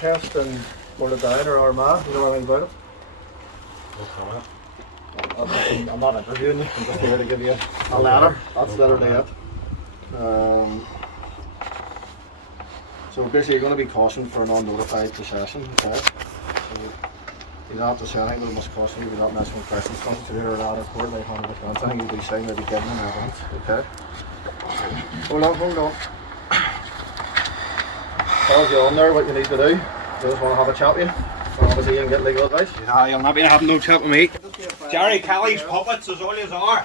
test in Portadown or Armagh. You know anything about it? I'm not interviewing you, I'm just here to give you a letter. That's literally it. So basically you're going to be cautioned for non-notified possession, okay? So you don't have to say anything, but it must caution you without mentioning questions. So you're allowed to court, like 100%. I think you'll be saying that you're giving them evidence, okay? Hold on. Tells you on there what you need to do. I just want to have a chat with you. And obviously you can get legal advice. Yeah, you'll not be having no chat with me. Jerry Kelly's puppets is all you are.